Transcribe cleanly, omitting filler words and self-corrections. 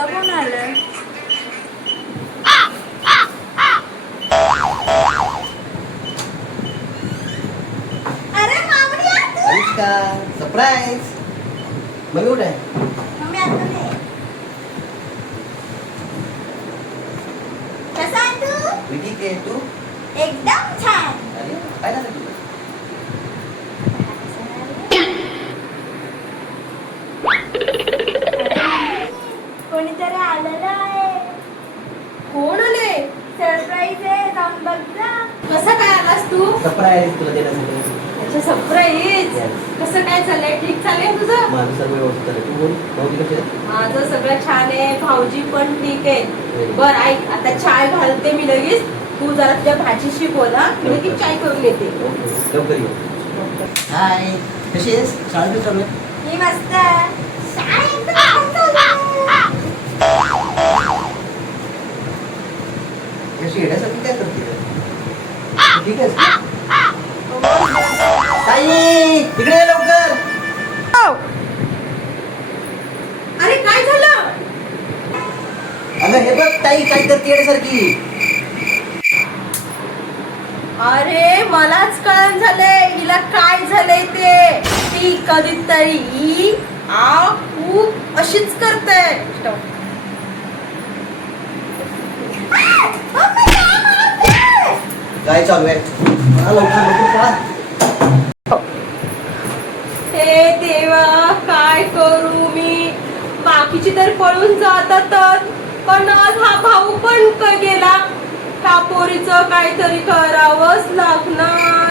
आता कोण आलं? अरे मामणी आली. अनुष्का सरप्राईज. मम्मी कुठे आहे? मम्मी आता नाही. कसा आहे तू? मी ठीक आहे. तू? एकदम छान. अरे काय झालं तुला? कोणीतरी आलेलं आहे. कोण आले? सरप्राईज आहे, जाऊन बघ जा. कसं काय आलास तू? सरप्राईज तुला देण्यासाठी. अच्छा सरप्राईज. Yes. कसं काय चाललंय? ठीक चाललंय तुझं? माझं सर्व व्यवस्थित आहे. तू बोल. भाऊजी कसे आहेत? माझं सगळं छान आहे. भाऊजी पण ठीक आहे. Very बर ऐक, आता चाय घालते मी लगेच. तू जरा तुझ्या भाचीशी बोला. मी लगेच चाय करून येते. ओके. लवकर ये. हाय. कशी आहेस? शाळेत कसं चालू आहे? मी मस्त आहे. शाळा एकदम छान चालू आहे. कशी येण्यासाठी काय करते? ठीक आहे. ताई इकडे ये लवकर. अरे काय झालं? अगं हे बघ ताई काय करते येण्यासारखी. अरे मलाच कळण झालंय हिला काय झालंय ते. ती कधीतरी ई आ ऊ अशीच करते. मम्मी काय मारते? काय चालू आहे? हा, लवकर लवकर पळा. हे देवा काय करू मी. बाकीची तर पळून जातातच पण आज हा भाऊ पण गेला. त्या पोरीचं काहीतरी करावंच लागणार.